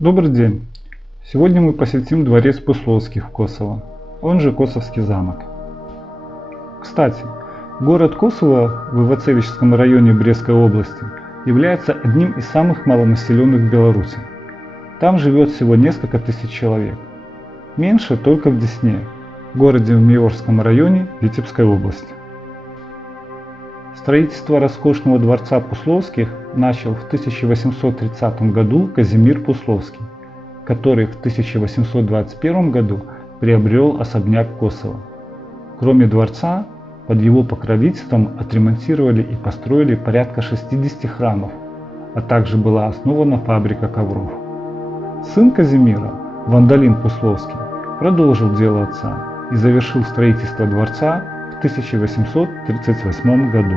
Добрый день! Сегодня мы посетим дворец Пусловских в Косово, он же Косовский замок. Кстати, город Косово в Ивацевичском районе Брестской области является одним из самых малонаселенных в Беларуси. Там живет всего несколько тысяч человек. Меньше только в Десне, городе в Миорском районе Витебской области. Строительство роскошного дворца Пусловских начал в 1830 году Казимир Пусловский, который в 1821 году приобрел особняк Косово. Кроме дворца, под его покровительством отремонтировали и построили порядка 60 храмов, а также была основана фабрика ковров. Сын Казимира, Вандалин Пусловский, продолжил дело отца и завершил строительство дворца в 1838 году.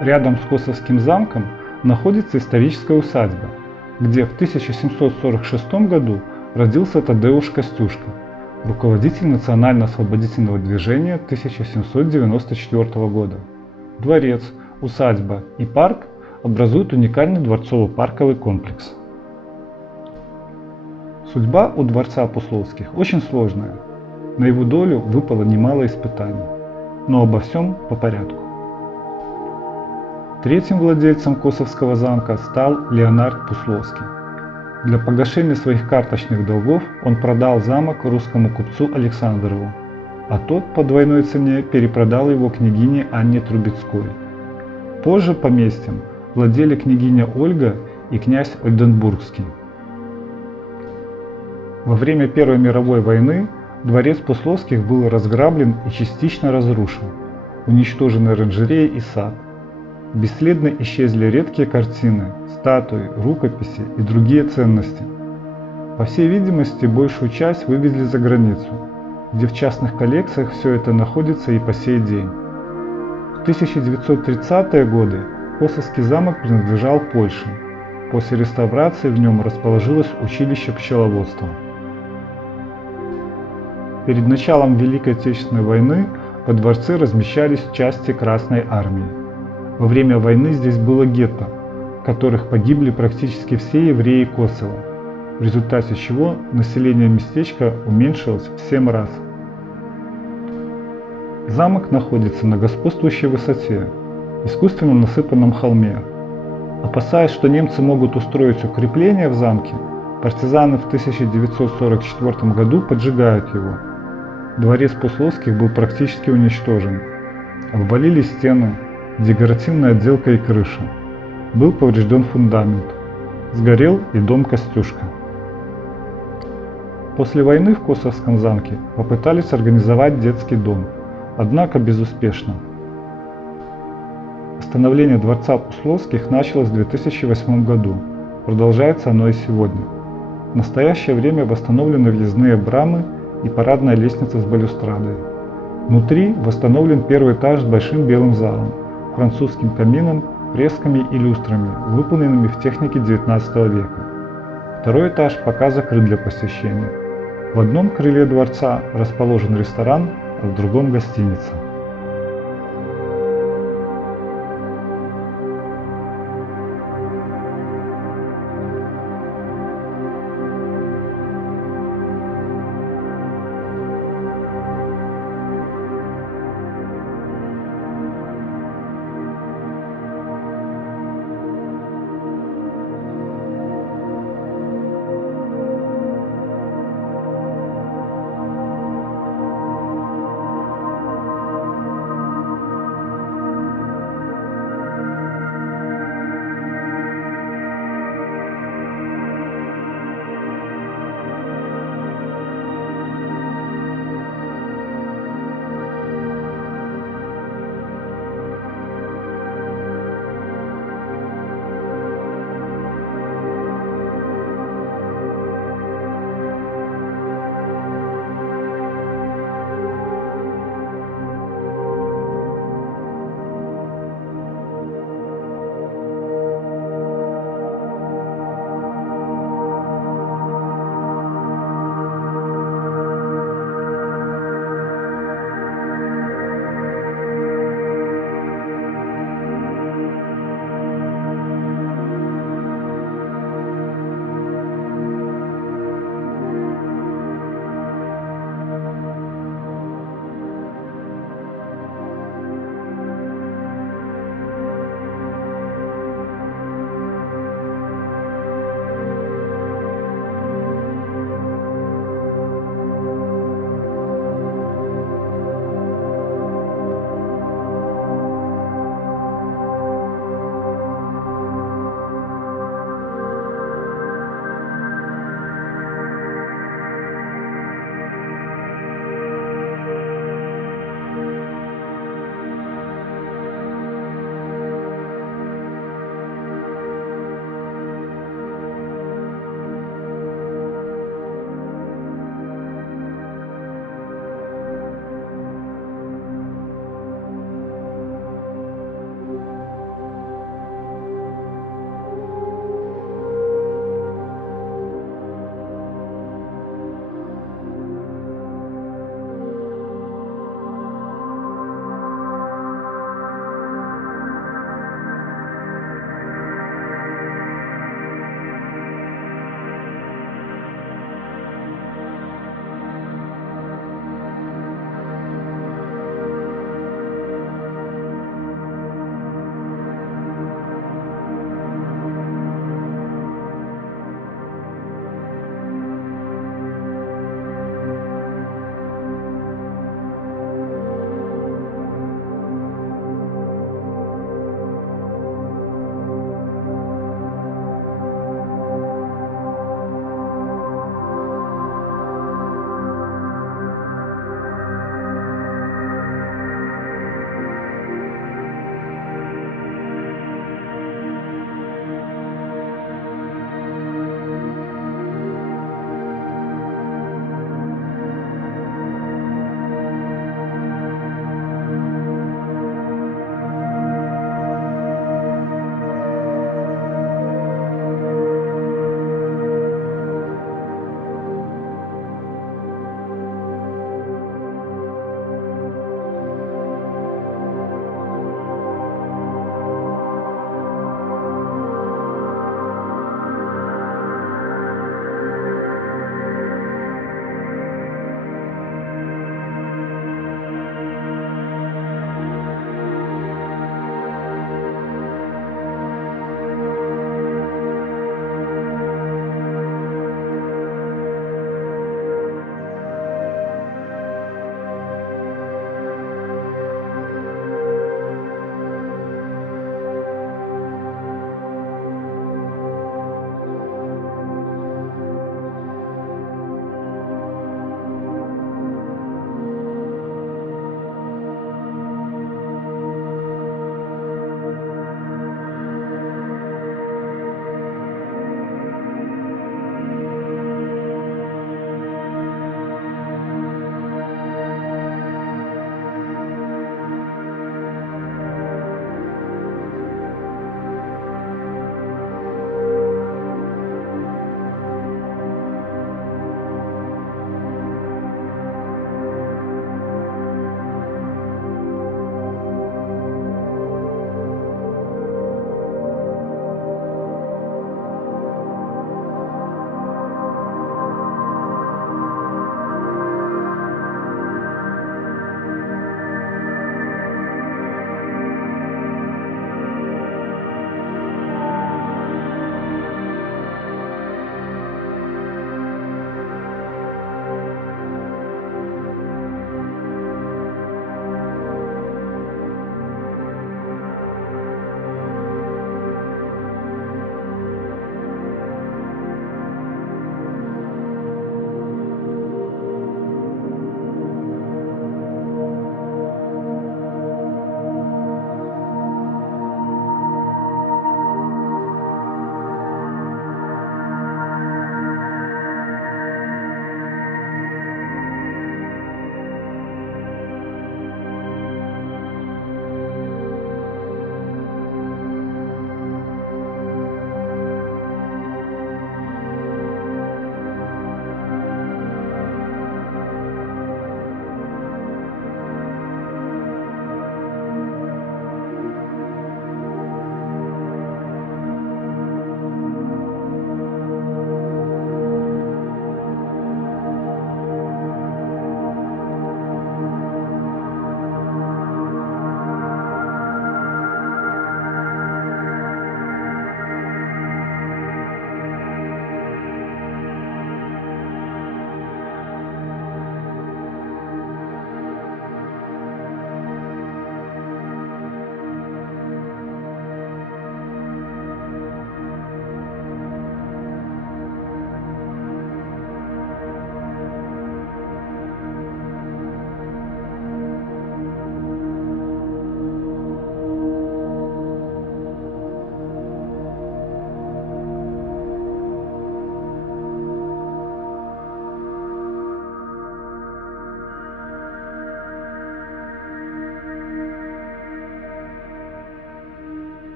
Рядом с Косовским замком находится историческая усадьба, где в 1746 году родился Тадеуш Костюшка, руководитель национально-освободительного движения 1794 года. Дворец, усадьба и парк образуют уникальный дворцово-парковый комплекс. Судьба у дворца Пусловских очень сложная. На его долю выпало немало испытаний. Но обо всем по порядку. Третьим владельцем Косовского замка стал Леонард Пусловский. Для погашения своих карточных долгов он продал замок русскому купцу Александрову, а тот по двойной цене перепродал его княгине Анне Трубецкой. Позже поместьем владели княгиня Ольга и князь Ольденбургский. Во время Первой мировой войны дворец Пусловских был разграблен и частично разрушен, уничтожены оранжерея и сад. Бесследно исчезли редкие картины, статуи, рукописи и другие ценности. По всей видимости, большую часть вывезли за границу, где в частных коллекциях все это находится и по сей день. В 1930-е годы Косовский замок принадлежал Польше. После реставрации в нем расположилось училище пчеловодства. Перед началом Великой Отечественной войны во дворце размещались части Красной армии. Во время войны здесь было гетто, в которых погибли практически все евреи Косово, в результате чего население местечка уменьшилось в 7 раз. Замок находится на господствующей высоте, искусственно насыпанном холме. Опасаясь, что немцы могут устроить укрепление в замке, партизаны в 1944 году поджигают его. Дворец Пусловских был практически уничтожен. Обвалились стены, декоративная отделка и крыша. Был поврежден фундамент. Сгорел и дом Костюшка. После войны в Косовском замке попытались организовать детский дом, однако безуспешно. Восстановление дворца Пусловских началось в 2008 году. Продолжается оно и сегодня. В настоящее время восстановлены въездные брамы и парадная лестница с балюстрадой. Внутри восстановлен первый этаж с большим белым залом, французским камином, фресками и люстрами, выполненными в технике XIX века. Второй этаж пока закрыт для посещения. В одном крыле дворца расположен ресторан, а в другом гостиница.